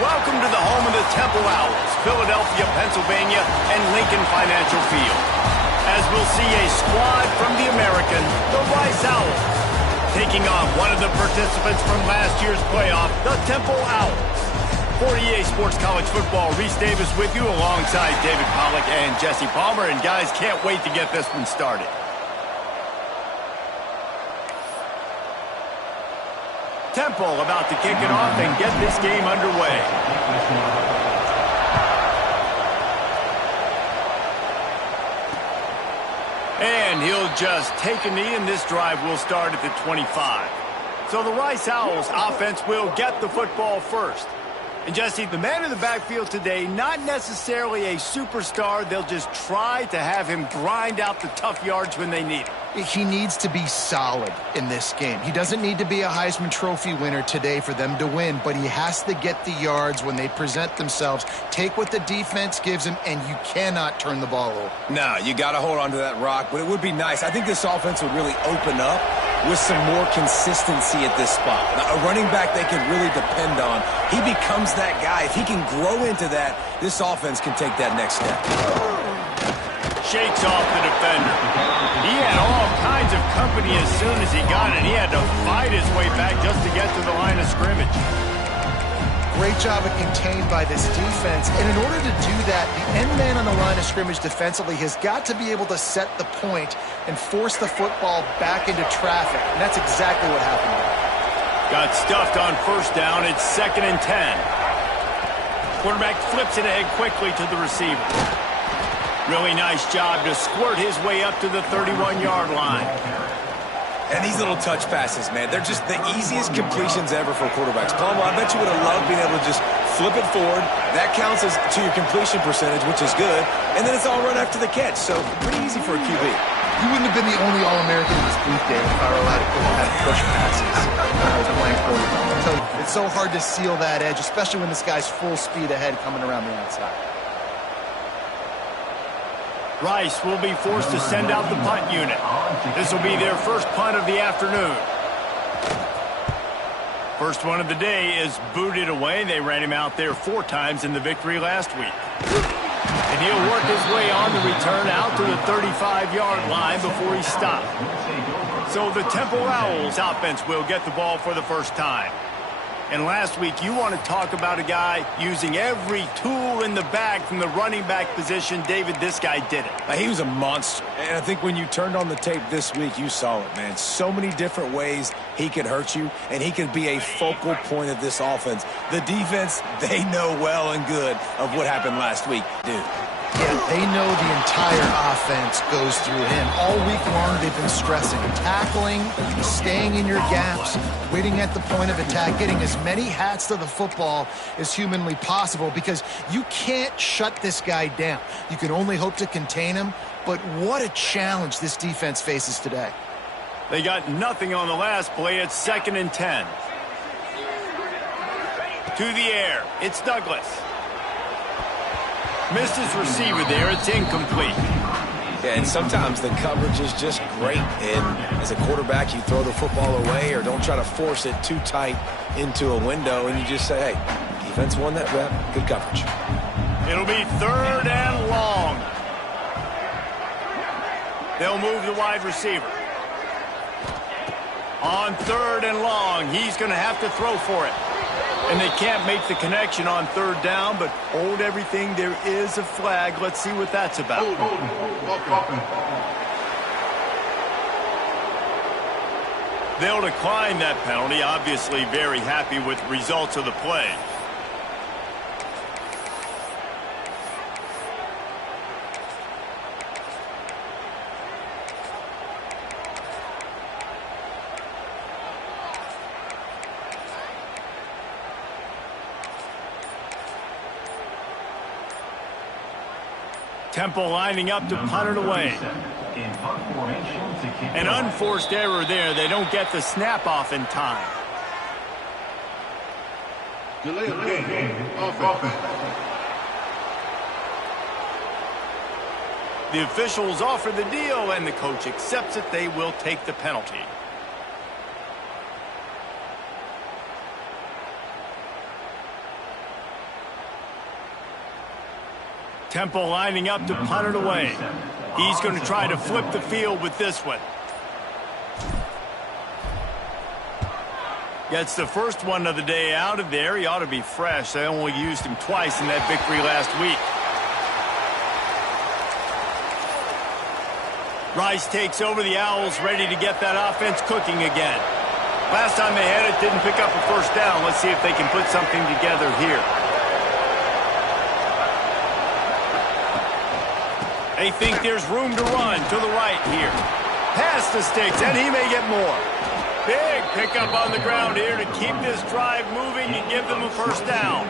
Welcome to the home of the Temple Owls, Philadelphia, Pennsylvania, and Lincoln Financial Field. As we'll see a squad from the American, the Rice Owls, taking on one of the participants from last year's playoff, the Temple Owls. For EA Sports College Football, Reese Davis with you alongside David Pollack and Jesse Palmer. And guys, can't wait to get this one started. Temple about to kick it off and get this game underway. And he'll just take a knee, and this drive will start at the 25. So the Rice Owls offense will get the football first. And Jesse, the man in the backfield today, not necessarily a superstar. They'll just try to have him grind out the tough yards when they need it. He needs to be solid in this game. He doesn't need to be a Heisman Trophy winner today for them to win, but he has to get the yards when they present themselves. Take what the defense gives him, and you cannot turn the ball over. No, you got to hold on to that rock, but it would be nice. I think this offense would really open up with some more consistency at this spot. Now, a running back they can really depend on. He becomes that guy. If he can grow into that, this offense can take that next step. Shakes off the defender. He had all kinds of company as soon as he got it. He had to fight his way back just to get to the line of scrimmage. Great job of contained by this defense. And in order to do that, the end man on the line of scrimmage defensively has got to be able to set the point and force the football back into traffic. And that's exactly what happened there. Got stuffed on first down. It's 2nd and 10. Quarterback flips it ahead quickly to the receiver. Really nice job to squirt his way up to the 31-yard line. And these little touch passes, man, they're just the easiest completions ever for quarterbacks. Palmer, I bet you would have loved being able to just flip it forward. That counts as to your completion percentage, which is good. And then it's all run after the catch, so pretty easy for a QB. You wouldn't have been the only All-American in this booth, Dave, if I were allowed to put him at push passes when I was playing quarterback. So it's so hard to seal that edge, especially when this guy's full speed ahead coming around the outside. Rice will be forced to send out the punt unit. This will be their first punt of the afternoon. First one of the day is booted away. They ran him out there 4 times in the victory last week. And he'll work his way on the return out to the 35-yard line before he's stopped. So the Temple Owls offense will get the ball for the first time. And last week, you want to talk about a guy using every tool in the bag from the running back position. David, this guy did it. He was a monster. And I think when you turned on the tape this week, you saw it, man. So many different ways he could hurt you, and he could be a focal point of this offense. The defense, they know well and good of what happened last week. Dude. Yeah, they know the entire offense goes through him. All week long, they've been stressing tackling, staying in your gaps, waiting at the point of attack, getting as many hats to the football as humanly possible, because you can't shut this guy down. You can only hope to contain him, but what a challenge this defense faces today. They got nothing on the last play. It's 2nd and 10. To the air. It's Douglas. Missed his receiver there. It's incomplete. Yeah, and sometimes the coverage is just great. And as a quarterback, you throw the football away or don't try to force it too tight into a window, and you just say, hey, defense won that rep. Good coverage. It'll be 3rd and long. They'll move the wide receiver. On 3rd and long, he's going to have to throw for it. And they can't make the connection on 3rd down, but hold everything. There is a flag. Let's see what that's about. They'll decline that penalty. Obviously very happy with the results of the play. Temple lining up to punt it away. An unforced error there. They don't get the snap off in time. Delay of game. Offense. The officials offer the deal, and the coach accepts it. They will take the penalty. Temple lining up to punt it away. He's going to try to flip the field with this one. Gets the first one of the day out of there. He ought to be fresh. They only used him twice in that victory last week. Rice takes over. The Owls ready to get that offense cooking again. Last time they had it, didn't pick up a first down. Let's see if they can put something together here. They think there's room to run to the right here. Past the sticks, and he may get more. Big pickup on the ground here to keep this drive moving and give them a first down.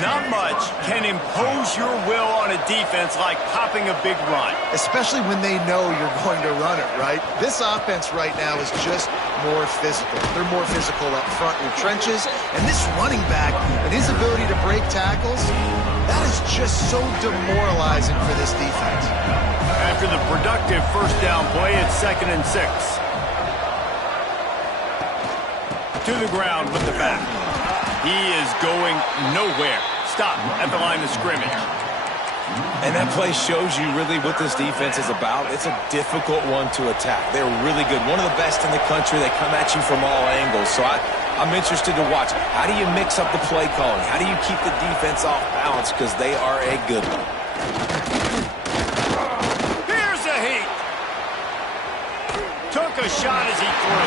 Not much can impose your will on a defense like popping a big run. Especially when they know you're going to run it, right? This offense right now is just more physical. They're more physical up front in the trenches. And this running back and his ability to break tackles, that is just so demoralizing for this defense. After the productive first down play, it's 2nd and 6. To the ground with the back. He is going nowhere. Stop at the line of scrimmage. And that play shows you really what this defense is about. It's a difficult one to attack. They're really good. One of the best in the country. They come at you from all angles. So I'm interested to watch. How do you mix up the play calling? How do you keep the defense off balance? Because they are a good one. Here's a heat. Took a shot as he threw.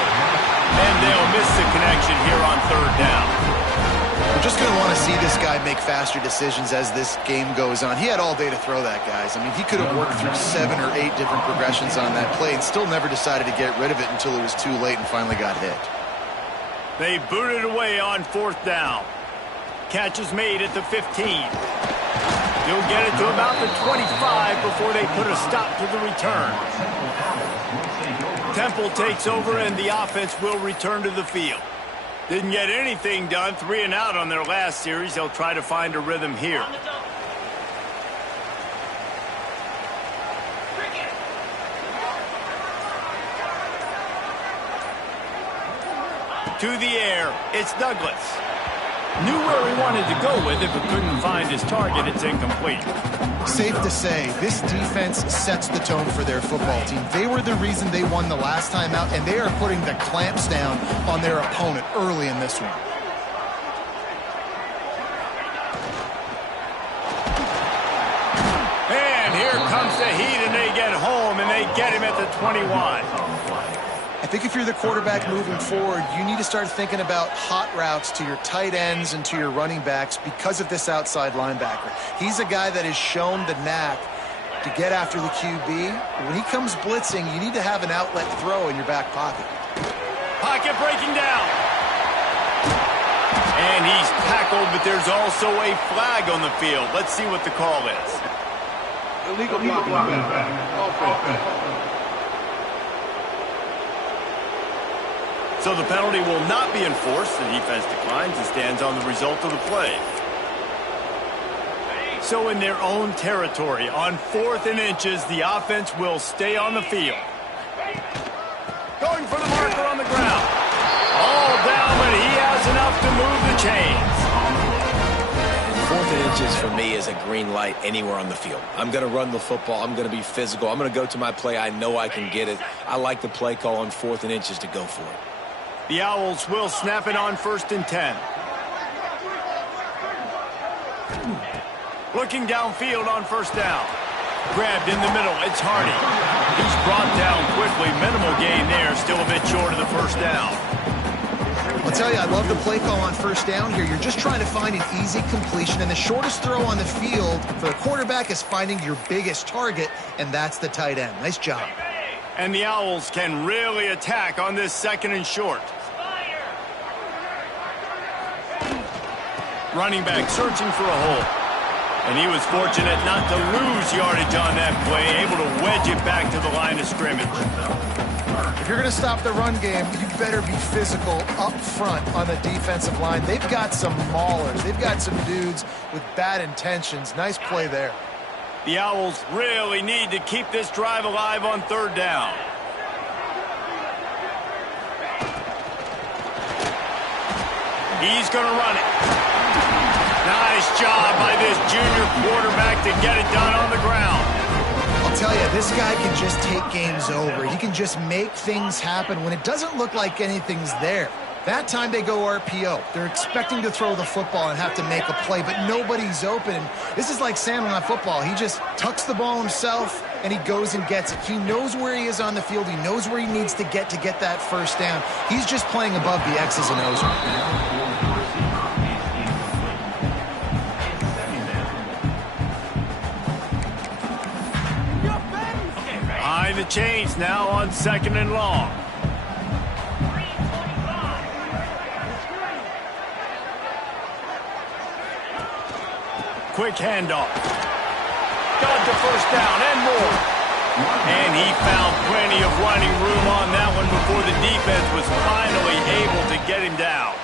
And they'll miss the connection here on 3rd down. We're just going to want to see this guy make faster decisions as this game goes on. He had all day to throw that, guys. I mean, he could have worked through 7 or 8 different progressions on that play and still never decided to get rid of it until it was too late and finally got hit. They booted away on 4th down. Catch is made at the 15. He'll get it to about the 25 before they put a stop to the return. Temple takes over and the offense will return to the field. Didn't get anything done, 3 and out on their last series. They'll try to find a rhythm here. To the air, it's Douglas. Knew where he wanted to go with it, but couldn't find his target. It's incomplete. Safe to say, this defense sets the tone for their football team. They were the reason they won the last time out, and they are putting the clamps down on their opponent early in this one. And here comes the heat, and they get home, and they get him at the 21. I think if you're the quarterback moving forward, you need to start thinking about hot routes to your tight ends and to your running backs because of this outside linebacker. He's a guy that has shown the knack to get after the QB. When he comes blitzing, you need to have an outlet throw in your back pocket. Pocket breaking down. And he's tackled, but there's also a flag on the field. Let's see what the call is. Illegal blocking. Offense. So the penalty will not be enforced. The defense declines and stands on the result of the play. So in their own territory, on 4th and inches, the offense will stay on the field. Going for the marker on the ground. All down, but he has enough to move the chains. 4th and inches for me is a green light anywhere on the field. I'm going to run the football. I'm going to be physical. I'm going to go to my play. I know I can get it. I like the play call on 4th and inches to go for it. The Owls will snap it on 1st and 10. Looking downfield on 1st down. Grabbed in the middle. It's Hardy. He's brought down quickly. Minimal gain there. Still a bit short of the first down. I'll tell you, I love the play call on 1st down here. You're just trying to find an easy completion, and the shortest throw on the field for the quarterback is finding your biggest target, and that's the tight end. Nice job. And the Owls can really attack on this 2nd and short. Running back searching for a hole. And he was fortunate not to lose yardage on that play, able to wedge it back to the line of scrimmage. If you're going to stop the run game, you better be physical up front on the defensive line. They've got some maulers. They've got some dudes with bad intentions. Nice play there. The Owls really need to keep this drive alive on 3rd down. He's going to run it. Nice job by this junior quarterback to get it done on the ground. I'll tell you, this guy can just take games over. He can just make things happen when it doesn't look like anything's there. That time they go RPO. They're expecting to throw the football and have to make a play, but nobody's open. This is like Sandlot football. He just tucks the ball himself, and he goes and gets it. He knows where he is on the field. He knows where he needs to get that first down. He's just playing above the X's and O's right now. Behind the chains now on 2nd and long. Quick handoff. Got the first down and more. And he found plenty of running room on that one before the defense was finally able to get him down.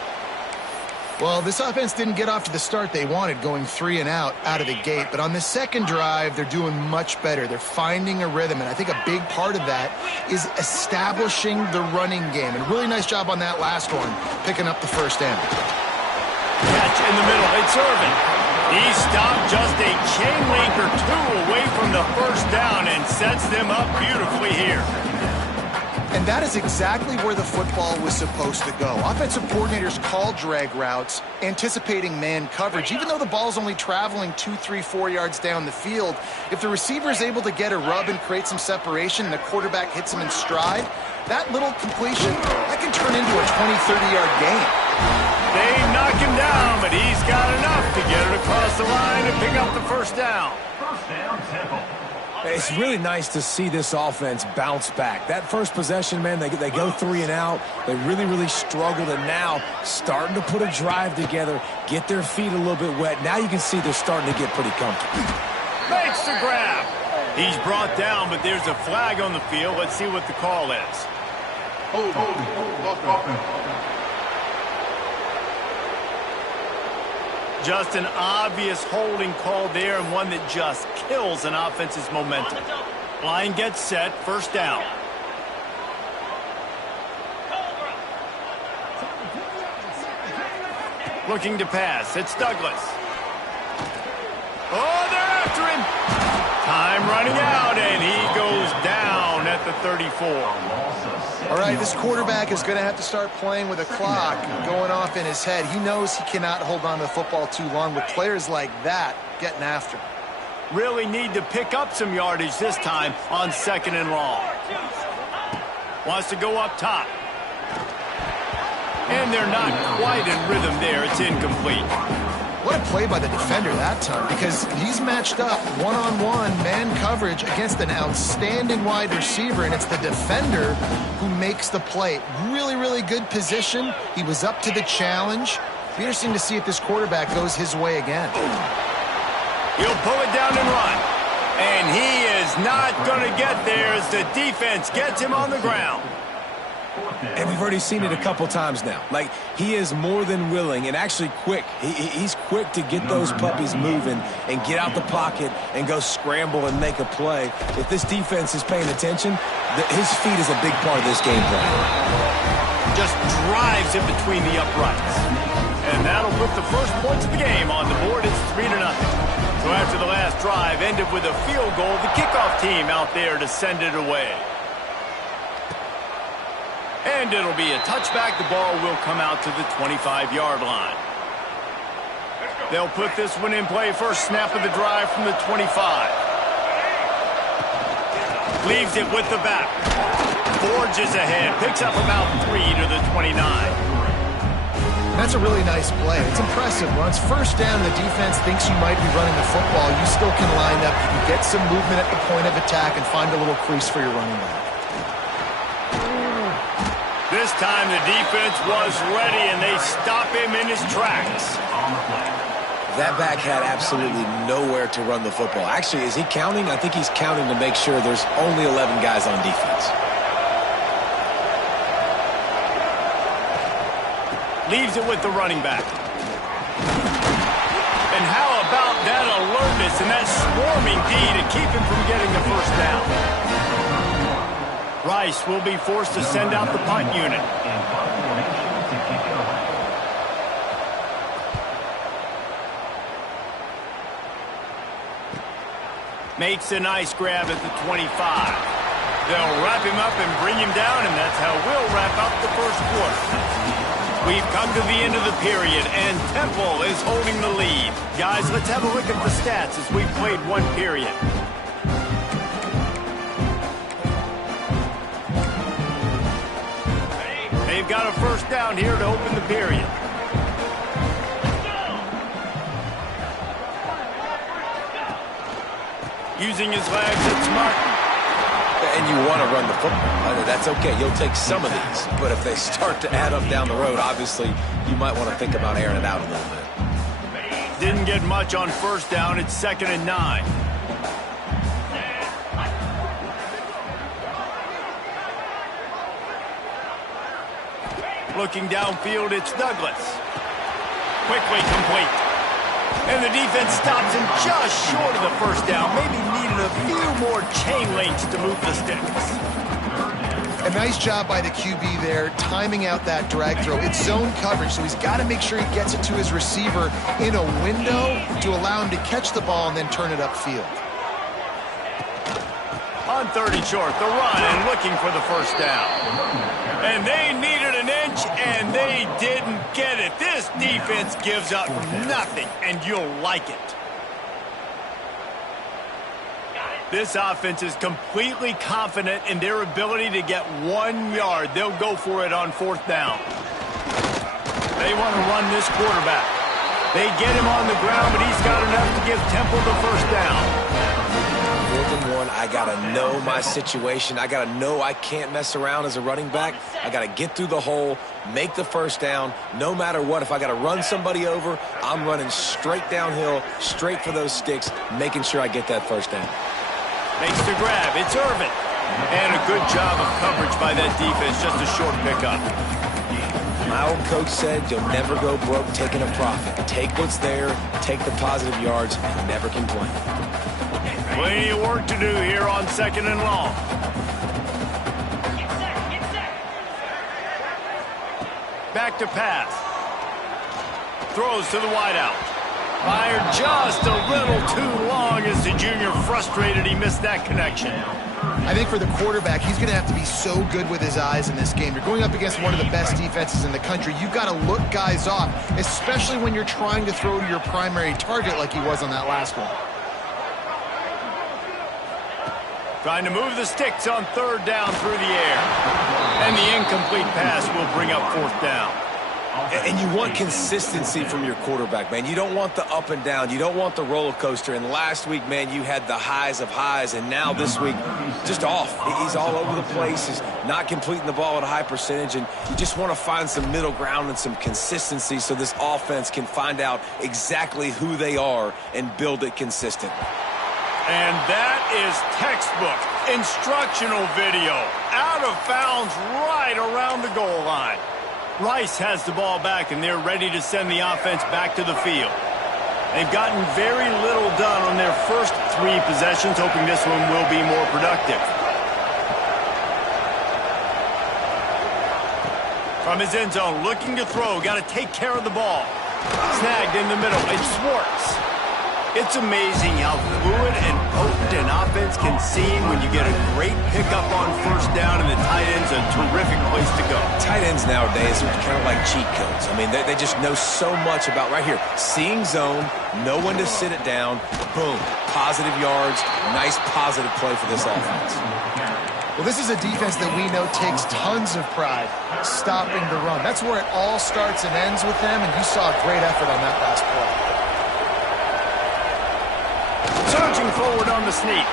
Well, this offense didn't get off to the start they wanted, going 3 and out of the gate. But on the second drive, they're doing much better. They're finding a rhythm, and I think a big part of that is establishing the running game. And a really nice job on that last one, picking up the first down. Catch in the middle. It's Irvin. He stopped just a chain link or two away from the first down and sets them up beautifully here. And that is exactly where the football was supposed to go. Offensive coordinators call drag routes, anticipating man coverage. Even though the ball's only traveling 2, 3, 4 yards down the field, if the receiver is able to get a rub and create some separation and the quarterback hits him in stride, that little completion, that can turn into a 20, 30-yard gain. They knock him down, but he's got enough to get it across the line and pick up the first down. First down, Temple. It's really nice to see this offense bounce back. That first possession, man, they go 3 and out. They really struggled, and now starting to put a drive together, get their feet a little bit wet. Now you can see they're starting to get pretty comfortable. Makes the grab. He's brought down, but there's a flag on the field. Let's see what the call is. Hold. Just an obvious holding call there, and one that just kills an offense's momentum. Line gets set, first down. Looking to pass, it's Douglas. Oh, they're after him. Time running out, and he goes down at the 34. All right, this quarterback is going to have to start playing with a clock going off in his head. He knows he cannot hold on to the football too long with players like that getting after him. Really need to pick up some yardage this time on 2nd and long. Wants to go up top. And they're not quite in rhythm there. It's incomplete. What a play by the defender that time, because he's matched up one-on-one man coverage against an outstanding wide receiver, and it's the defender who makes the play. Really good position. He was up to the challenge. Be interesting to see if this quarterback goes his way again. He'll pull it down and run. And he is not going to get there as the defense gets him on the ground. And we've already seen it a couple times now. Like, he is more than willing and actually quick. He's quick to get those puppies moving and get out the pocket and go scramble and make a play. If this defense is paying attention, his feet is a big part of this game plan. Just drives in between the uprights. And that'll put the first points of the game on the board. It's 3-0. So after the last drive ended with a field goal, the kickoff team out there to send it away. And it'll be a touchback. The ball will come out to the 25-yard line. They'll put this one in play. First snap of the drive from the 25. Leaves it with the back. Forges ahead. Picks up about 3 to the 29. That's a really nice play. It's impressive. When it's first down, the defense thinks you might be running the football. You still can line up. You can get some movement at the point of attack and find a little crease for your running back. This time the defense was ready, and they stop him in his tracks. That back had absolutely nowhere to run the football. Actually, is he counting? I think he's counting to make sure there's only 11 guys on defense. Leaves it with the running back. And how about that alertness and that swarming D to keep him from getting the first down? Rice will be forced to send out the punt unit. Makes a nice grab at the 25. They'll wrap him up and bring him down, and that's how we'll wrap up the first quarter. We've come to the end of the period, and Temple is holding the lead. Guys, let's have a look at the stats as we've played one period. They've got a first down here to open the period. Using his legs, it's Martin. And you want to run the football. That's okay. You'll take some of these. But if they start to add up down the road, obviously, you might want to think about airing it out a little bit. Didn't get much on first down. It's 2nd and 9. Looking downfield, it's Douglas. Quickly complete. And the defense stops him just short of the first down. Maybe needed a few more chain links to move the sticks. A nice job by the QB there, timing out that drag throw. It's zone coverage, so he's got to make sure he gets it to his receiver in a window to allow him to catch the ball and then turn it upfield. On 30 short, the run and looking for the first down. And they needed an inch, and they didn't get it. This defense gives up nothing, and you'll like it. This offense is completely confident in their ability to get 1 yard. They'll go for it on 4th down. They want to run this quarterback. They get him on the ground, but he's got enough to give Temple the first down. 4th and 1, I got to know my situation. I got to know I can't mess around as a running back. I got to get through the hole, make the first down. No matter what, if I got to run somebody over, I'm running straight downhill, straight for those sticks, making sure I get that first down. Makes the grab. It's Irvin. And a good job of coverage by that defense. Just a short pickup. My old coach said you'll never go broke taking a profit. Take what's there, take the positive yards, and never complain. Plenty of work to do here on 2nd and long. Back to pass. Throws to the wideout. Fired just a little too long as the junior frustrated he missed that connection. I think for the quarterback, he's going to have to be so good with his eyes in this game. You're going up against one of the best defenses in the country. You've got to look guys off, especially when you're trying to throw to your primary target like he was on that last one. Trying to move the sticks on 3rd down through the air. And the incomplete pass will bring up 4th down. And you want consistency from your quarterback, man. You don't want the up and down. You don't want the roller coaster. And last week, man, you had the highs of highs. And now this week, just off. He's all over the place. He's not completing the ball at a high percentage. And you just want to find some middle ground and some consistency so this offense can find out exactly who they are and build it consistently. And that is textbook instructional video. Out of bounds right around the goal line. Rice has the ball back, and they're ready to send the offense back to the field. They've gotten very little done on their first 3 possessions, hoping this one will be more productive. From his end zone, looking to throw, got to take care of the ball. Snagged in the middle, it's Schwartz. It's amazing how fluid and potent an offense can seem when you get a great pickup on first down, and the tight end's a terrific place to go. Tight ends nowadays are kind of like cheat codes. I mean, they just know so much about, right here, seeing zone, know when to sit it down, boom, positive yards, nice positive play for this offense. Well, this is a defense that we know takes tons of pride stopping the run. That's where it all starts and ends with them, and you saw a great effort on that last play. Surging forward on the sneak.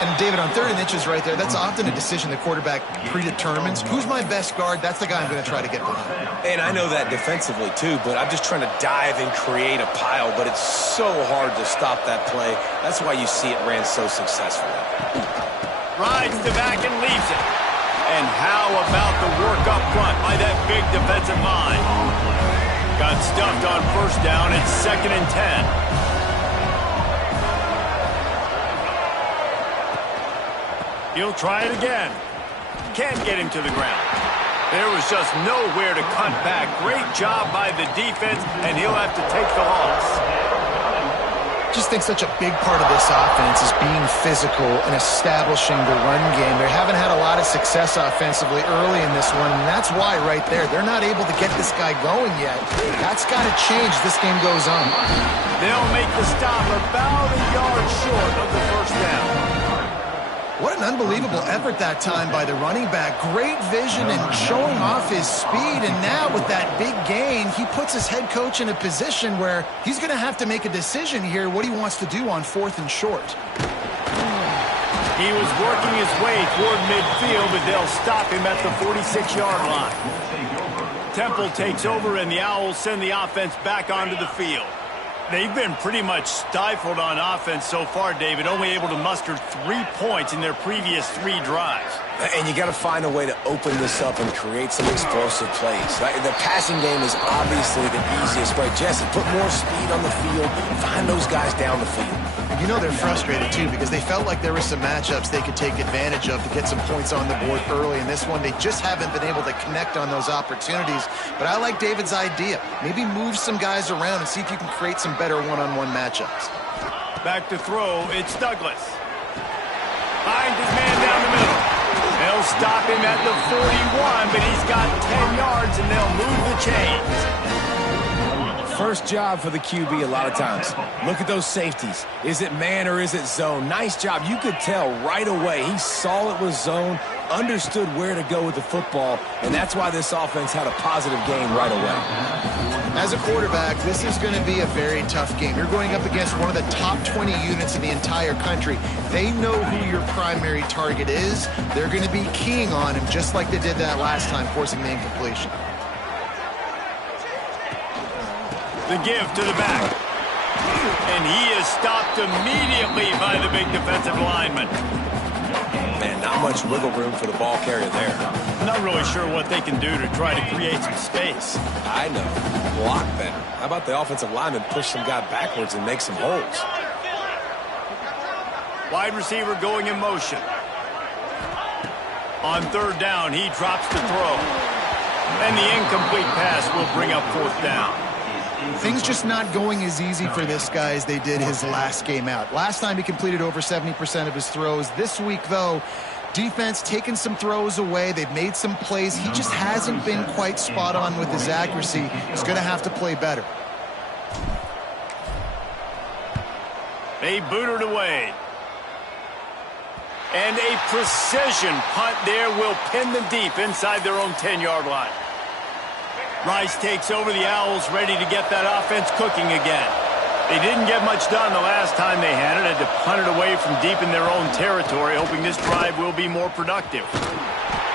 And David, on 3rd and inches right there, that's often a decision the quarterback predetermines. Who's my best guard? That's the guy I'm going to try to get behind. And I know that defensively too, but I'm just trying to dive and create a pile, but it's so hard to stop that play. That's why you see it ran so successfully. Rides the back and leaves it. And how about the work up front by that big defensive line? Got stuffed on first down. It's 2nd and 10. He'll try it again. Can't get him to the ground. There was just nowhere to cut back. Great job by the defense, and he'll have to take the loss. just think such a big part of this offense is being physical and establishing the run game. They haven't had a lot of success offensively early in this one, and that's why right there, they're not able to get this guy going yet. That's got to change as this game goes on. They'll make the stop about a yard short of the first down. What an unbelievable effort that time by the running back. Great vision and showing off his speed. And now with that big gain, he puts his head coach in a position where he's going to have to make a decision here what he wants to do on 4th and short. He was working his way toward midfield, but they'll stop him at the 46-yard line. Temple takes over, and the Owls send the offense back onto the field. They've been pretty much stifled on offense so far, David, only able to muster 3 points in their previous 3 drives. And you got to find a way to open this up and create some explosive plays. The passing game is obviously the easiest way. Jesse, put more speed on the field, find those guys down the field. And you know they're frustrated, too, because they felt like there were some matchups they could take advantage of to get some points on the board early. In this one, they just haven't been able to connect on those opportunities. But I like David's idea. Maybe move some guys around and see if you can create some better one-on-one matchups. Back to throw, it's Douglas. Finds his man down the middle. They'll stop him at the 41, but he's got 10 yards, and they'll move the chains. First job for the QB a lot of times. Look at those safeties. Is it man or is it zone? Nice job. You could tell right away. He saw it was zone, understood where to go with the football, and that's why this offense had a positive gain right away. As a quarterback, this is going to be a very tough game. You're going up against one of the top 20 units in the entire country. They know who your primary target is. They're going to be keying on him just like they did that last time, forcing the incompletion. The give to the back. And he is stopped immediately by the big defensive lineman. Man, not much wiggle room for the ball carrier there. I'm not really sure what they can do to try to create some space. I know. Block better. How about the offensive lineman push some guy backwards and make some holes? Wide receiver going in motion. On 3rd down, he drops the throw. And the incomplete pass will bring up 4th down. Things just not going as easy for this guy as they did his last game out. Last time he completed over 70% of his throws. This week, though, defense taking some throws away. They've made some plays. He just hasn't been quite spot on with his accuracy. He's going to have to play better. They boot it away. And a precision punt there will pin them deep inside their own 10-yard line. Rice takes over. The Owls ready to get that offense cooking again. They didn't get much done the last time they had it. Had to punt it away from deep in their own territory, hoping this drive will be more productive.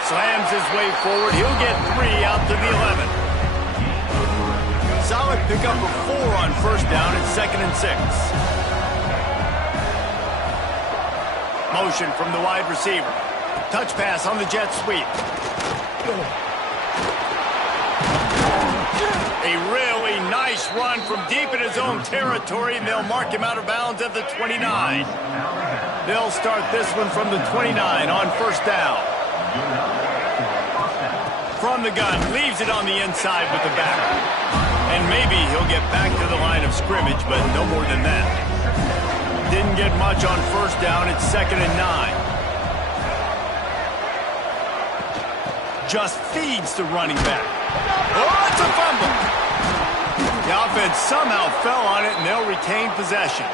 Slams his way forward. He'll get 3 out to the 11. Solid pickup of 4 on 1st down and 2nd and 6. Motion from the wide receiver. Touch pass on the jet sweep. A really nice run from deep in his own territory, and they'll mark him out of bounds at the 29. They'll start this one from the 29 on 1st down. From the gun, leaves it on the inside with the back. And maybe he'll get back to the line of scrimmage, but no more than that. Didn't get much on 1st down. It's 2nd and 9. Just feeds the running back. Oh, it's a fumble. The offense somehow fell on it, and they'll retain possession.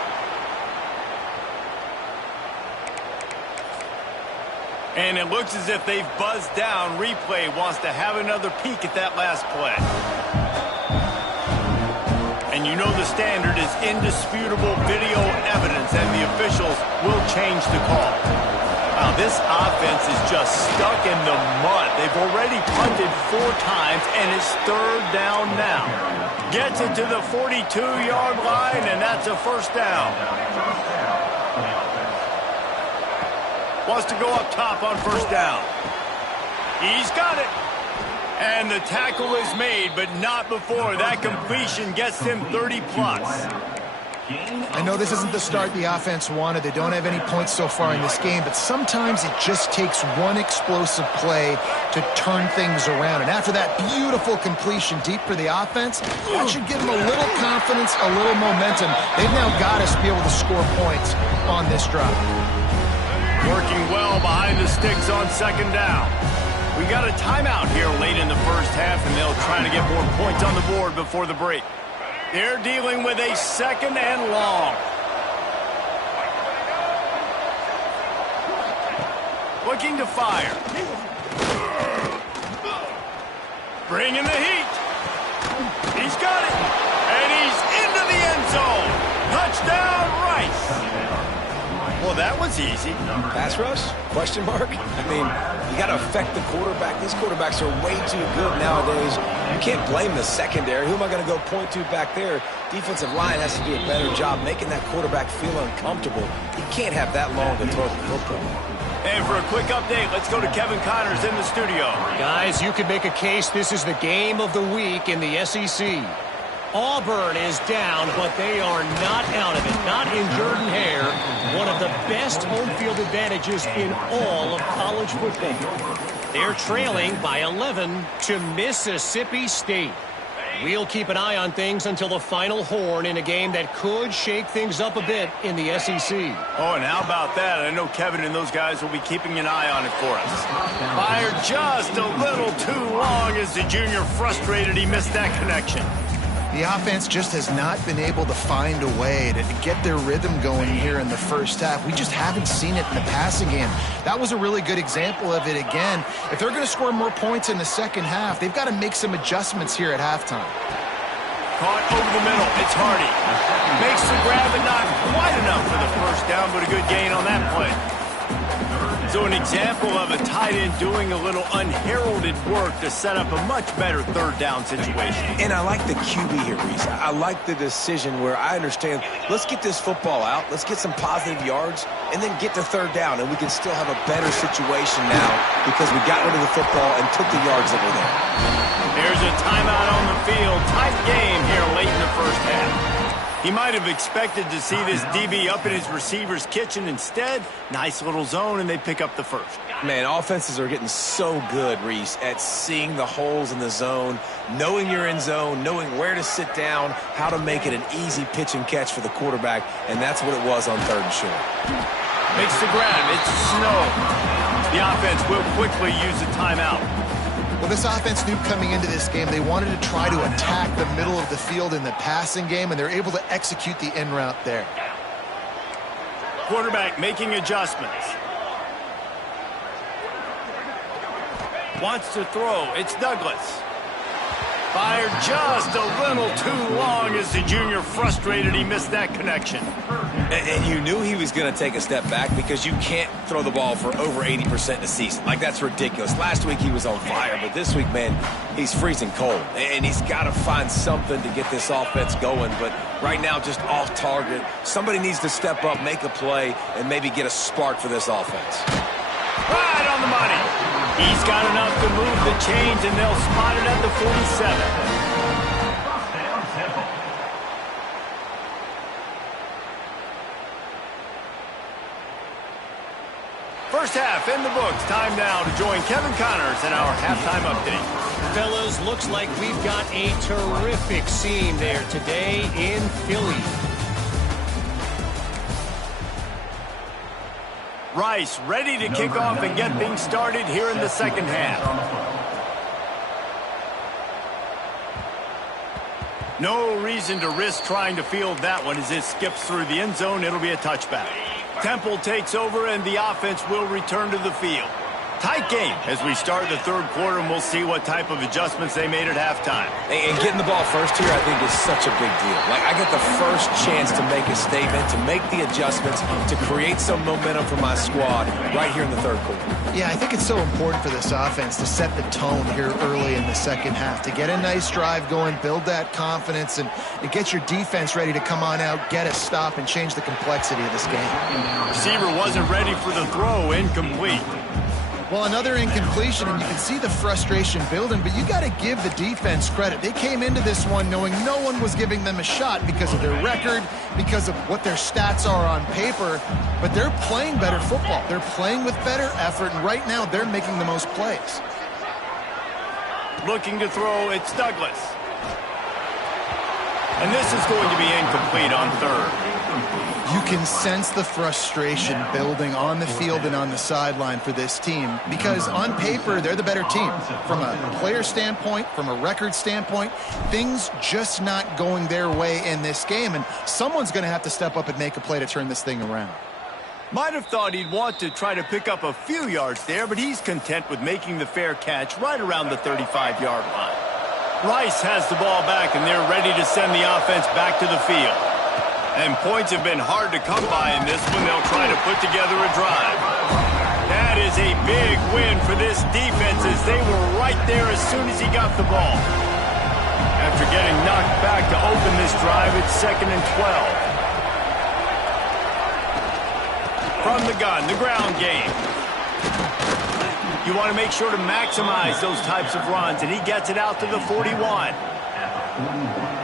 And it looks as if they've buzzed down. Replay wants to have another peek at that last play. And you know the standard is indisputable video evidence, and the officials will change the call. Wow, this offense is just stuck in the mud. They've already punted 4 times, and it's 3rd down now. Gets it to the 42-yard line, and that's a 1st down. Wants to go up top on 1st down. He's got it. And the tackle is made, but not before that completion gets him 30+. I know this isn't the start the offense wanted. They don't have any points so far in this game, but sometimes it just takes one explosive play to turn things around. And after that beautiful completion deep for the offense, that should give them a little confidence, a little momentum. They've now got us to be able to score points on this drive. Working well behind the sticks on second down. We got a timeout here late in the first half, and they'll try to get more points on the board before the break. They're dealing with a second and long. Looking to fire. Bringing the heat. He's got it. And he's into the end zone. Touchdown, Rice. Well, that was easy. Pass rush? Question mark? I mean, you got to affect the quarterback. These quarterbacks are way too good nowadays. You can't blame the secondary. Who am I going to go point to back there? Defensive line has to do a better job making that quarterback feel uncomfortable. You can't have that long to throw the football. And for a quick update, let's go to Kevin Connors in the studio. Guys, you could make a case this is the game of the week in the SEC. Auburn is down, but they are not out of it. Not in Jordan Hare, one of the best home field advantages in all of college football. They're trailing by 11 to Mississippi State. We'll keep an eye on things until the final horn in a game that could shake things up a bit in the SEC. Oh, and how about that? I know Kevin and those guys will be keeping an eye on it for us. Fired just a little too long as the junior frustrated he missed that connection. The offense just has not been able to find a way to get their rhythm going here in the first half. We just haven't seen it in the passing game. That was a really good example of it again. If they're going to score more points in the second half, they've got to make some adjustments here at halftime. Caught over the middle. It's Hardy. Makes the grab, but not quite enough for the first down, but a good gain on that play. So an example of a tight end doing a little unheralded work to set up a much better third down situation. And I like the QB here, Reese. I like the decision where I understand, let's get this football out, let's get some positive yards, and then get to third down, and we can still have a better situation now because we got rid of the football and took the yards that were there. There's a timeout on the field. Tight game here late in the first half. He might have expected to see this DB up in his receiver's kitchen. Instead, nice little zone, and they pick up the first. Man, offenses are getting so good, Reese, at seeing the holes in the zone, knowing you're in zone, knowing where to sit down, how to make it an easy pitch and catch for the quarterback, and that's what it was on third and short. Makes the grab. It's Snow. The offense will quickly use a timeout. Well, this offense knew coming into this game they wanted to try to attack the middle of the field in the passing game, and they're able to execute the in route there. Quarterback making adjustments. Wants to throw. It's Douglas. Fired just a little too long as the junior frustrated he missed that connection. And you knew he was going to take a step back because you can't throw the ball for over 80% in a season. Like, that's ridiculous. Last week he was on fire, but this week, man, he's freezing cold. And he's got to find something to get this offense going. But right now, just off target. Somebody needs to step up, make a play, and maybe get a spark for this offense. Right on the money. He's got enough to move the chains, and they'll spot it at the 47. First half in the books. Time now to join Kevin Connors in our halftime update. Fellas, looks like we've got a terrific scene there today in Philly. Rice ready to kick off and get things started here in the second half. No reason to risk trying to field that one as it skips through the end zone. It'll be a touchback. Temple takes over and the offense will return to the field. Tight game as we start the third quarter, and we'll see what type of adjustments they made at halftime. And getting the ball first here, I think, is such a big deal. Like, I get the first chance to make a statement, to make the adjustments, to create some momentum for my squad right here in the third quarter. Yeah, I think it's so important for this offense to set the tone here early in the second half, to get a nice drive going, build that confidence, and get your defense ready to come on out, get a stop, and change the complexity of this game. Receiver wasn't ready for the throw, incomplete. Well, another incompletion, and you can see the frustration building, but you got to give the defense credit. They came into this one knowing no one was giving them a shot because of their record, because of what their stats are on paper, but they're playing better football. They're playing with better effort, and right now they're making the most plays. Looking to throw, it's Douglas. And this is going to be incomplete on third. You can sense the frustration building on the field and on the sideline for this team because on paper, they're the better team. From a player standpoint, from a record standpoint, things just not going their way in this game, and someone's going to have to step up and make a play to turn this thing around. Might have thought he'd want to try to pick up a few yards there, but he's content with making the fair catch right around the 35-yard line. Rice has the ball back, and they're ready to send the offense back to the field. And points have been hard to come by in this one. They'll try to put together a drive. That is a big win for this defense as they were right there as soon as he got the ball. After getting knocked back to open this drive, it's 2nd and 12. From the gun, the ground game. You want to make sure to maximize those types of runs, and he gets it out to the 41.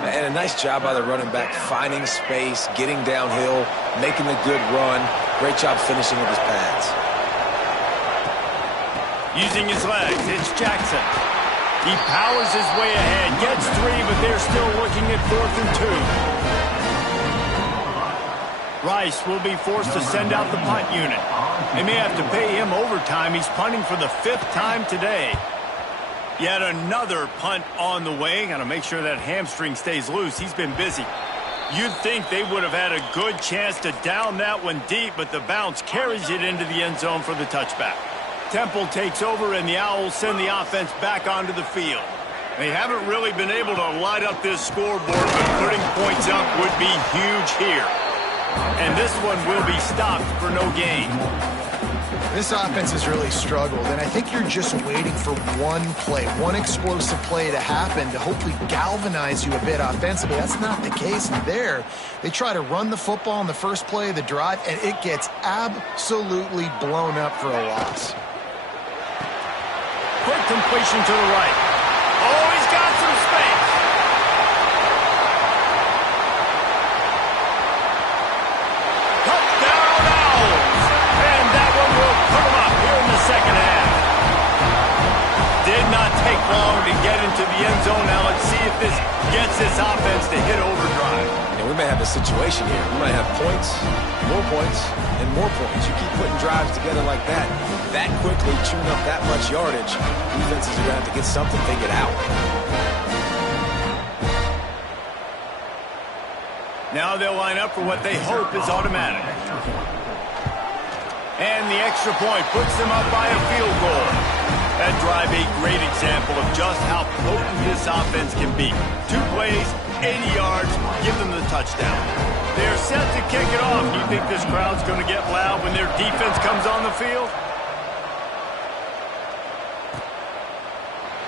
And a nice job by the running back, finding space, getting downhill, making a good run. Great job finishing with his pads. Using his legs, it's Jackson. He powers his way ahead, gets 3, but they're still looking at 4th and 2. Rice will be forced to send out the punt unit. They may have to pay him overtime. He's punting for the 5th time today. Yet another punt on the way. Got to make sure that hamstring stays loose. He's been busy. You'd think they would have had a good chance to down that one deep, but the bounce carries it into the end zone for the touchback. Temple takes over, and the Owls send the offense back onto the field. They haven't really been able to light up this scoreboard, but putting points up would be huge here. And this one will be stopped for no gain. This offense has really struggled, and I think you're just waiting for one play, one explosive play to happen to hopefully galvanize you a bit offensively. That's not the case there. They try to run the football in the first play of the drive, and it gets absolutely blown up for a loss. Quick completion to the right. Oh, he's got some space. Touchdown Owls. And that one will put them up here in the second half. Did not take long to get into the end zone. Now let's see if this gets this offense to hit overdrive. And we may have a situation here. We might have points, and more points. You keep putting drives together like that quickly, chewing up that much yardage, defenses are going to have to get something figured out. Now they'll line up for what they hope is automatic. And the extra point puts them up by a field goal. That drive a great example of just how potent this offense can be. 2 plays, 80 yards, give them the touchdown. They're set to kick it off. Do you think this crowd's going to get loud when their defense comes on the field?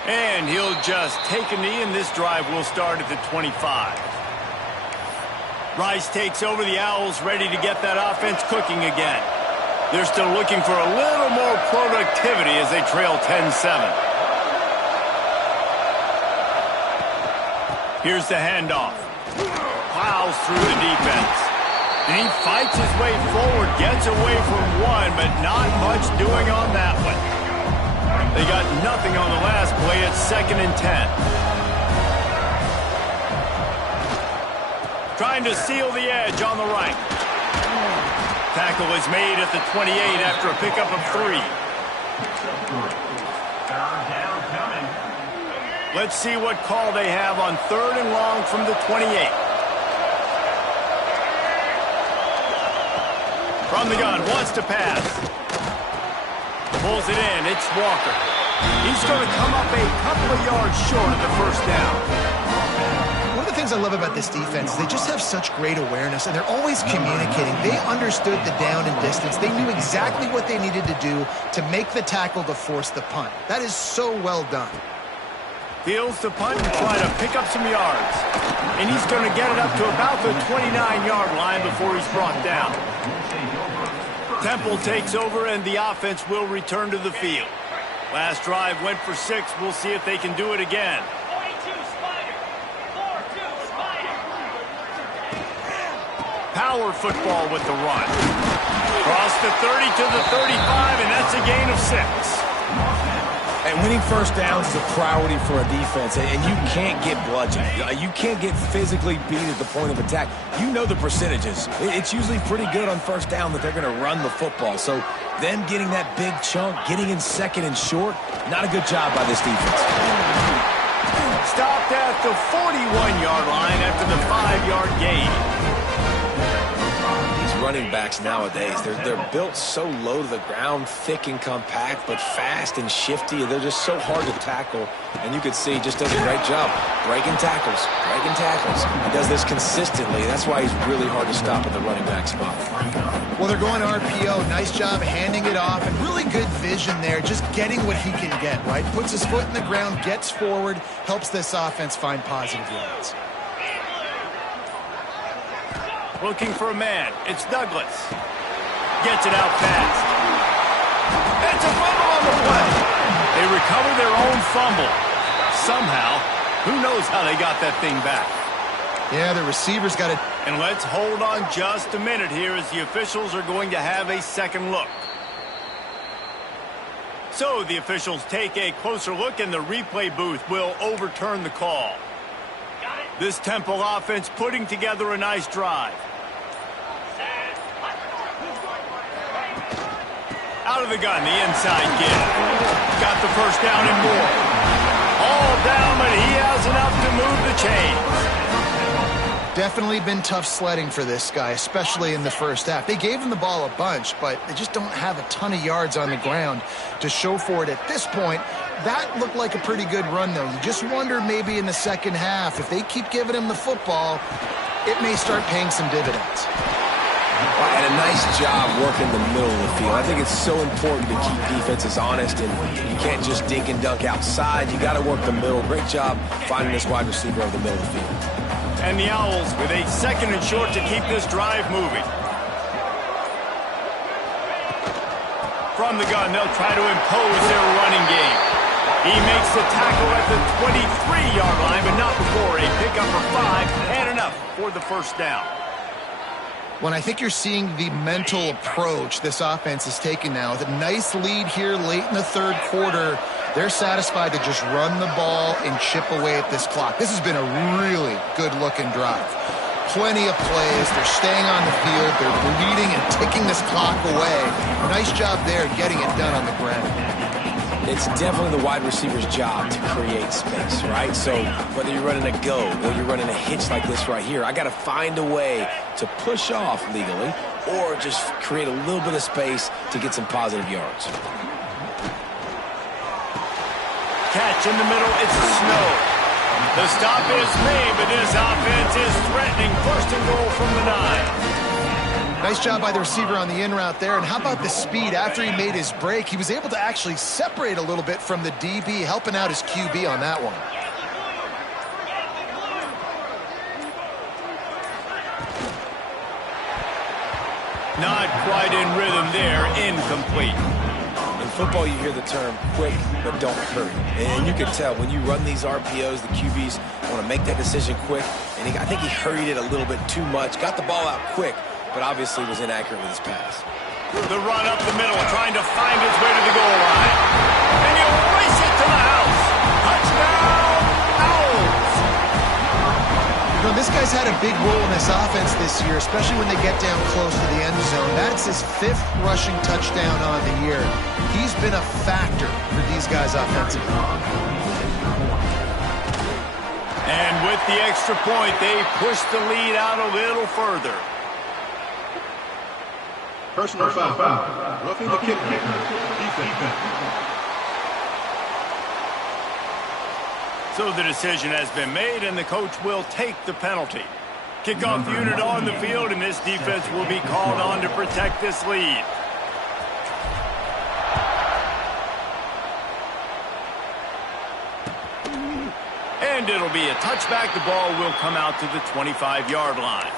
And he'll just take a knee, and this drive will start at the 25. Rice takes over. The Owls ready to get that offense cooking again. They're still looking for a little more productivity as they trail 10-7. Here's the handoff. Plows through the defense. And he fights his way forward, gets away from one, but not much doing on that one. They got nothing on the last play. It's 2nd and 10. Trying to seal the edge on the right. Tackle is made at the 28 after a pickup of 3. Let's see what call they have on 3rd and long from the 28. From the gun, wants to pass. Pulls it in, it's Walker. He's going to come up a couple of yards short of the first down. One of the things I love about this defense is they just have such great awareness, and they're always communicating. They understood the down and distance. They knew exactly what they needed to do to make the tackle to force the punt. That is so well done. Fields the punt and try to pick up some yards. And he's going to get it up to about the 29-yard line before he's brought down. Temple takes over, and the offense will return to the field. Last drive went for 6. We'll see if they can do it again. Power football with the run. Across the 30 to the 35, and that's a gain of 6. And winning first downs is a priority for a defense, and you can't get bludgeoned. You can't get physically beat at the point of attack. You know the percentages. It's usually pretty good on first down that they're going to run the football. So them getting that big chunk, getting in second and short, not a good job by this defense. Stopped at the 41-yard line after the 5-yard gain. Running backs nowadays, they're built so low to the ground, thick and compact, but fast and shifty. They're just so hard to tackle, and you could see he just does a great job breaking tackles. He does this consistently. That's why he's really hard to stop at the running back spot. Well, they're going RPO. Nice job handing it off, and really good vision there, just getting what he can get, right? Puts his foot in the ground, gets forward, helps this offense find positive yards. Looking for a man. It's Douglas. Gets it out fast. It's a fumble on the play. They recover their own fumble. Somehow, who knows how they got that thing back. Yeah, the receiver's got it. And let's hold on just a minute here as the officials are going to have a second look. So the officials take a closer look, and the replay booth will overturn the call. This Temple offense putting together a nice drive. Out of the gun, the inside give. Got the first down and more. All down, but he has enough to move the chains. Definitely been tough sledding for this guy, especially in the first half. They gave him the ball a bunch, but they just don't have a ton of yards on the ground to show for it at this point. That looked like a pretty good run, though. You just wonder maybe in the second half, if they keep giving him the football, it may start paying some dividends. And a nice job working the middle of the field. I think it's so important to keep defenses honest, and you can't just dink and dunk outside. You got to work the middle. Great job finding this wide receiver over the middle of the field. And the Owls with a second and short to keep this drive moving. From the gun, they'll try to impose their running game. He makes the tackle at the 23-yard line, but not before a pickup for 5 and enough for the first down. When I think you're seeing the mental approach this offense is taking now, with a nice lead here late in the third quarter, they're satisfied to just run the ball and chip away at this clock. This has been a really good-looking drive. Plenty of plays. They're staying on the field. They're bleeding and ticking this clock away. Nice job there getting it done on the ground. It's definitely the wide receiver's job to create space, right? So whether you're running a go or you're running a hitch like this right here, I got to find a way to push off legally or just create a little bit of space to get some positive yards. Catch in the middle, it's Snow. The stop is made, but this offense is threatening. First and goal from the 9. Nice job by the receiver on the in route there. And how about the speed? After he made his break, he was able to actually separate a little bit from the DB, helping out his QB on that one. Not quite in rhythm there, incomplete. In football, you hear the term quick, but don't hurry. And you can tell when you run these RPOs, the QBs want to make that decision quick. And I think he hurried it a little bit too much, got the ball out quick, but obviously was inaccurate with his pass. The run up the middle, trying to find his way to the goal line. And he'll race it to the house. Touchdown, Owls. You know, this guy's had a big role in this offense this year, especially when they get down close to the end zone. That's his 5th rushing touchdown on the year. He's been a factor for these guys offensively. And with the extra point, they push the lead out a little further. Personal foul. Roughing the kicker. Defense. So the decision has been made, and the coach will take the penalty. Kickoff unit on the field, and this defense will be called on to protect this lead. And it'll be a touchback. The ball will come out to the 25-yard line.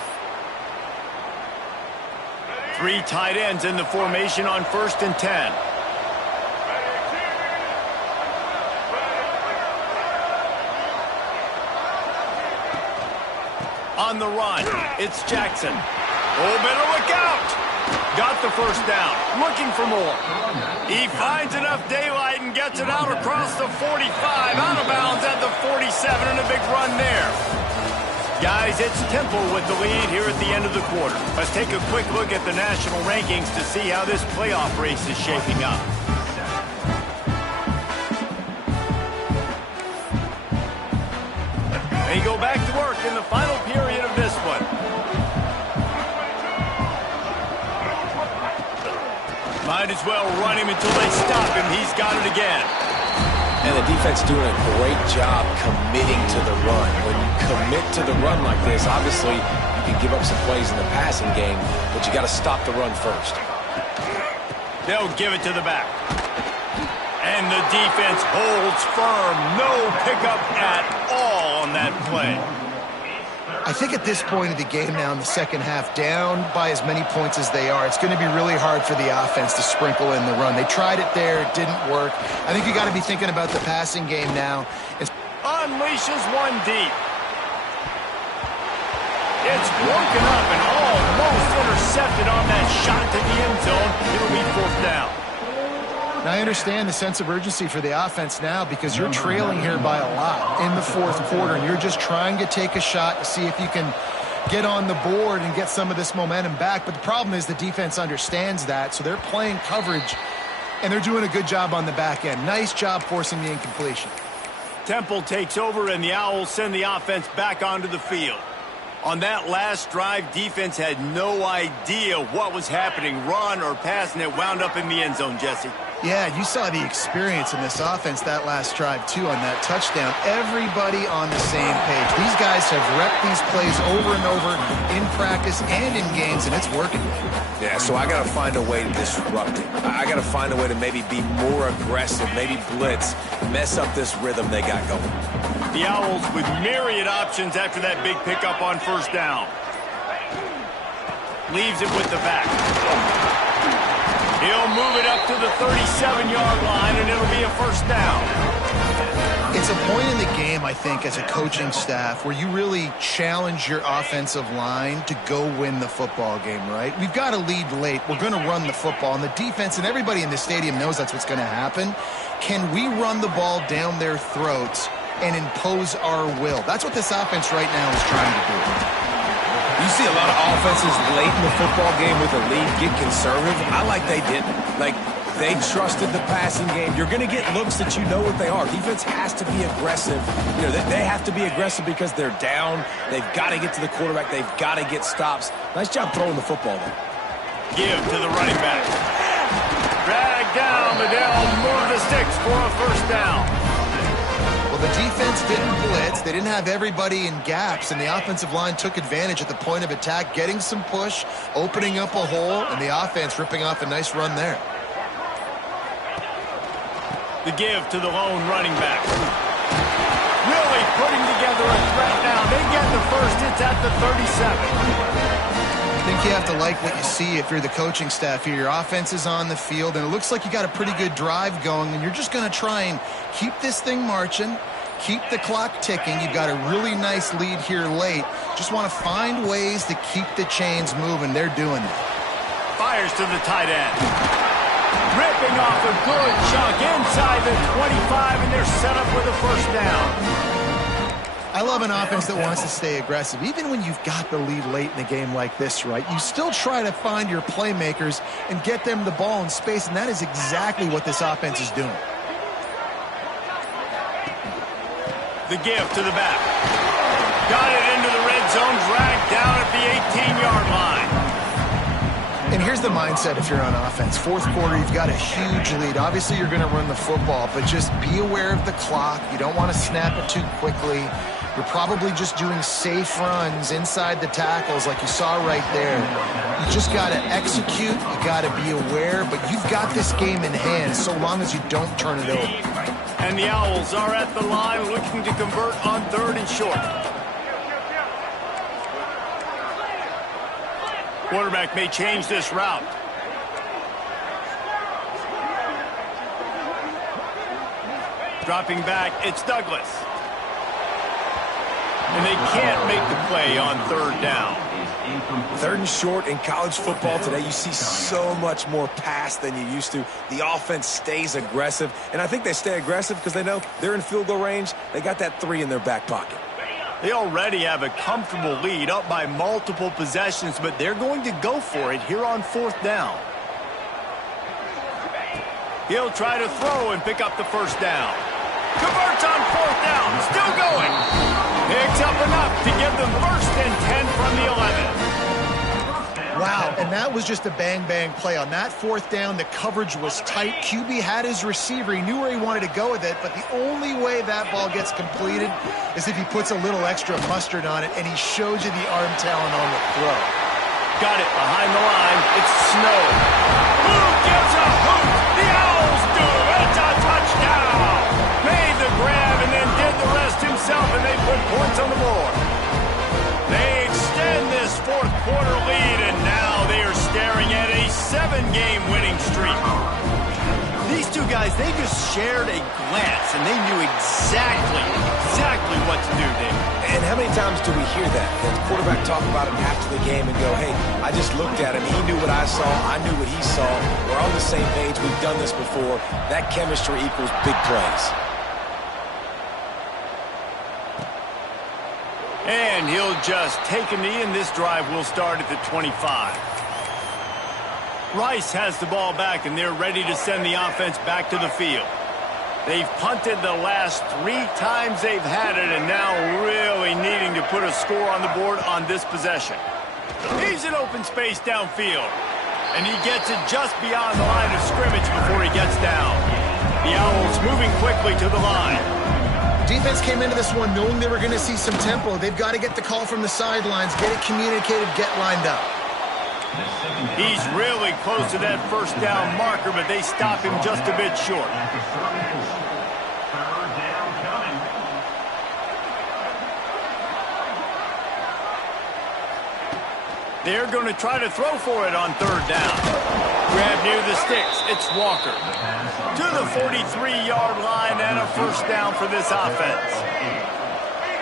Three tight ends in the formation on 1st and 10. On the run, it's Jackson. Oh, better look out. Got the first down, looking for more. He finds enough daylight and gets it out across the 45, out of bounds at the 47, and a big run there. Guys, it's Temple with the lead here at the end of the quarter. Let's take a quick look at the national rankings to see how this playoff race is shaping up. They go back to work in the final period of this one. Might as well run him until they stop him. He's got it again. And the defense doing a great job committing to the run. When you commit to the run like this, obviously you can give up some plays in the passing game, but you got to stop the run first. They'll give it to the back. And the defense holds firm. No pickup at all on that play. I think at this point of the game now in the second half, down by as many points as they are, it's going to be really hard for the offense to sprinkle in the run. They tried it there. It didn't work. I think you got to be thinking about the passing game now. Unleashes one deep. It's broken up and almost intercepted on that shot to the end zone. It'll be 4th down. Now, I understand the sense of urgency for the offense now because you're trailing here by a lot in the 4th quarter, and you're just trying to take a shot to see if you can get on the board and get some of this momentum back. But the problem is the defense understands that, so they're playing coverage, and they're doing a good job on the back end. Nice job forcing the incompletion. Temple takes over, and the Owls send the offense back onto the field. On that last drive, defense had no idea what was happening, run or pass, and it wound up in the end zone, Jesse. Yeah, you saw the experience in this offense that last drive, too, on that touchdown. Everybody on the same page. These guys have repped these plays over and over in practice and in games, and it's working. Yeah, so I got to find a way to disrupt it. I got to find a way to maybe be more aggressive, maybe blitz, mess up this rhythm they got going. The Owls with myriad options after that big pickup on 1st down. Leaves it with the back. He'll move it up to the 37-yard line, and it'll be a 1st down. It's a point in the game, I think, as a coaching staff where you really challenge your offensive line to go win the football game, right? We've got to lead late. We're going to run the football, and the defense and everybody in the stadium knows that's what's going to happen. Can we run the ball down their throats and impose our will? That's what this offense right now is trying to do. You see a lot of offenses late in the football game with a lead get conservative. I like they didn't. Like, they trusted the passing game. You're going to get looks that you know what they are. Defense has to be aggressive. You know, they have to be aggressive because they're down. They've got to get to the quarterback. They've got to get stops. Nice job throwing the football, though. Give to the running back. Drag down, but they'll move the sticks for a 1st down. Well, the defense didn't blitz. They didn't have everybody in gaps, and the offensive line took advantage at the point of attack, getting some push, opening up a hole, and the offense ripping off a nice run there. The give to the lone running back. Really putting together a threat now. They get the first. It's at the 37. I think you have to like what you see if you're the coaching staff here. Your offense is on the field, and it looks like you got a pretty good drive going, and you're just going to try and keep this thing marching, keep the clock ticking. You've got a really nice lead here late. Just want to find ways to keep the chains moving. They're doing it. Fires to the tight end. Ripping off a good chunk inside the 25, and they're set up with a 1st down. I love an offense that wants to stay aggressive. Even when you've got the lead late in the game like this, right, you still try to find your playmakers and get them the ball in space, and that is exactly what this offense is doing. The give to the back. Got it into the red zone, dragged down at the 18-yard line. And here's the mindset if you're on offense. 4th quarter, you've got a huge lead. Obviously, you're going to run the football, but just be aware of the clock. You don't want to snap it too quickly. You're probably just doing safe runs inside the tackles like you saw right there. You just got to execute. You got to be aware, but you've got this game in hand so long as you don't turn it over. And the Owls are at the line looking to convert on 3rd and short. Quarterback may change this route. Dropping back, it's Douglas. And they can't make the play on third down. Third and short in college football today, you see so much more pass than you used to. The offense stays aggressive, and I think they stay aggressive because they know they're in field goal range. They got that 3 in their back pocket. They already have a comfortable lead up by multiple possessions, but they're going to go for it here on fourth down. He'll try to throw and pick up the first down. Converts on fourth down, still going. Picks up enough to give them first and 10 from the 11. Wow, and that was just a bang-bang play. On that fourth down, the coverage was tight. QB had his receiver. He knew where he wanted to go with it, but the only way that ball gets completed is if he puts a little extra mustard on it, and he shows you the arm talent on the throw. Got it behind the line. It's Snow. Who gives a hoot? The Owls do. It's a touchdown. Made the grab and then did the rest himself, and they put points on the board. They extend this fourth quarter lead, and now they are staring at a 7-game winning streak. These two guys, they just shared a glance, and they knew exactly what to do there. And how many times do we hear that? The quarterback talk about him after the game and go, hey, I just looked at him. He knew what I saw. I knew what he saw. We're on the same page. We've done this before. That chemistry equals big plays. And he'll just take a knee, and this drive will start at the 25. Rice has the ball back, and they're ready to send the offense back to the field. They've punted the last 3 times they've had it, and now really needing to put a score on the board on this possession. He's in open space downfield, and he gets it just beyond the line of scrimmage before he gets down. The Owls moving quickly to the line. Defense came into this one knowing they were going to see some tempo. They've got to get the call from the sidelines, get it communicated, get lined up. He's really close to that first down marker, but they stop him just a bit short. They're going to try to throw for it on third down. Grab near the sticks. It's Walker. To the 43-yard line and a first down for this offense.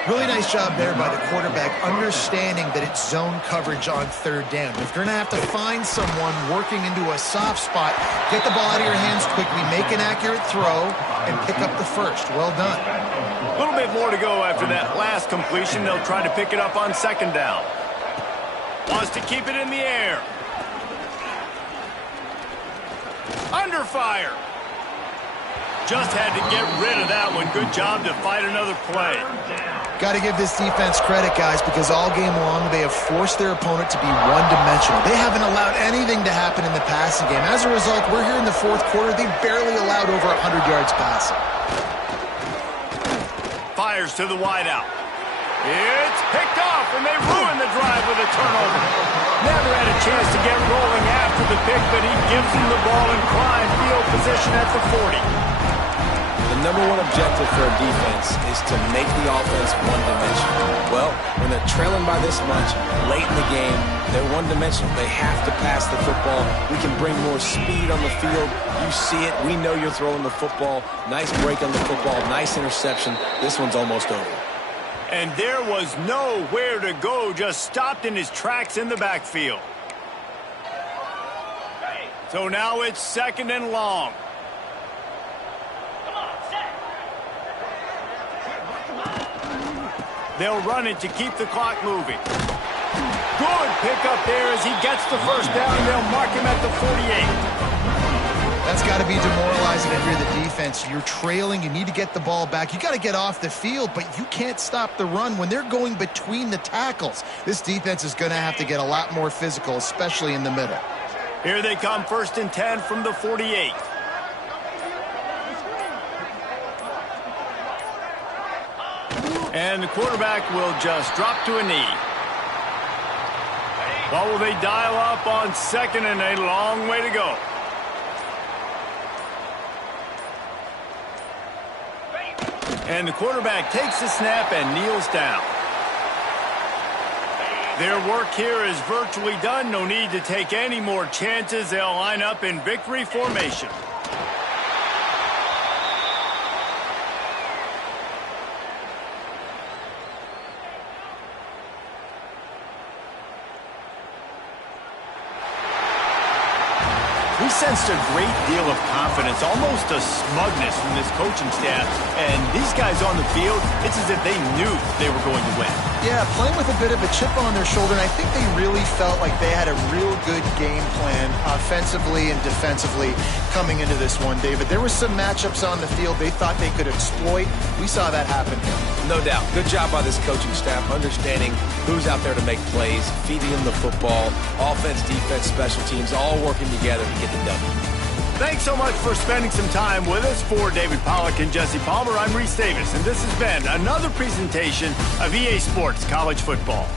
Really nice job there by the quarterback, understanding that it's zone coverage on third down. If you're going to have to find someone working into a soft spot, get the ball out of your hands quickly, make an accurate throw, and pick up the first. Well done. A little bit more to go after that last completion. They'll try to pick it up on second down. Wants to keep it in the air. Under fire. Just had to get rid of that one. Good job to fight another play. Got to give this defense credit, guys, because all game long they have forced their opponent to be one-dimensional. They haven't allowed anything to happen in the passing game. As a result, we're here in the fourth quarter. They barely allowed over 100 yards passing. Fires to the wideout. It's picked off, and they ruin the drive with a turnover. Never had a chance to get rolling after the pick, but he gives them the ball in prime field position at the 40. The number one objective for a defense is to make the offense one-dimensional. Well, when they're trailing by this much, late in the game, they're one-dimensional. They have to pass the football. We can bring more speed on the field. You see it. We know you're throwing the football. Nice break on the football. Nice interception. This one's almost over. And there was nowhere to go, just stopped in his tracks in the backfield. So now it's second and long. They'll run it to keep the clock moving. Good pickup there as he gets the first down, and they'll mark him at the 48. That's got to be demoralizing if you're the defense. You're trailing. You need to get the ball back. You got to get off the field, but you can't stop the run when they're going between the tackles. This defense is going to have to get a lot more physical, especially in the middle. Here they come, first and 10 from the 48. And the quarterback will just drop to a knee. What will they dial up on second, and a long way to go? And the quarterback takes the snap and kneels down. Their work here is virtually done. No need to take any more chances. They'll line up in victory formation. We sensed a great deal of confidence, almost a smugness from this coaching staff. And these guys on the field, it's as if they knew they were going to win. Yeah, playing with a bit of a chip on their shoulder, and I think they really felt like they had a real good game plan offensively and defensively coming into this one, David. There were some matchups on the field they thought they could exploit. We saw that happen. No doubt. Good job by this coaching staff, understanding who's out there to make plays, feeding them the football, offense, defense, special teams, all working together to get the W. Thanks so much for spending some time with us. For David Pollack and Jesse Palmer, I'm Reese Davis, and this has been another presentation of EA Sports College Football.